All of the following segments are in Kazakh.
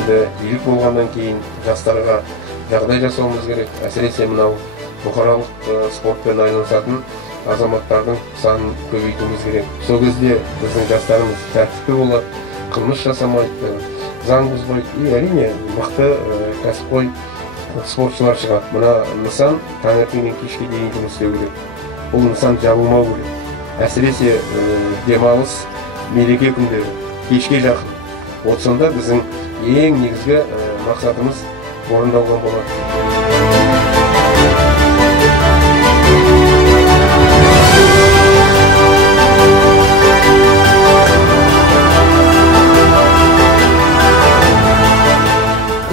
енді билік болғаннан кейін жастарға жағдай жасауымыз керек. Әсіресе мынау бұқаралық спортпен айналысатын азаматтардың санын көбейтуіміз керек. Сол кезде біздің жастарымыз тәртіпті болады, қылмыс жасамайды, заң бұзбайды. Әрине мықты кәсіпқой спортшылар шығады. Мына нысан таңертеңнен кешке дейін жұмыс істеу керек. Бұл нысан жабылмау керек. Әсіресе демалыс, мереке күндері, кешке жақын. От сонда біздің ең негізгі мақсатымыз орындалған болады.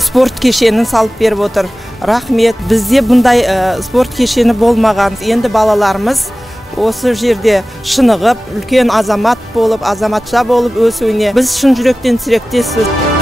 Спорт кешенін салып беріп отыр. Рахмет. Бізде бұндай спорт кешені болмаған. Енді балаларымыз осы жерде шынығып, үлкен азамат болып, азаматша болып өсуіне біз шын жүректен тілектеспіз.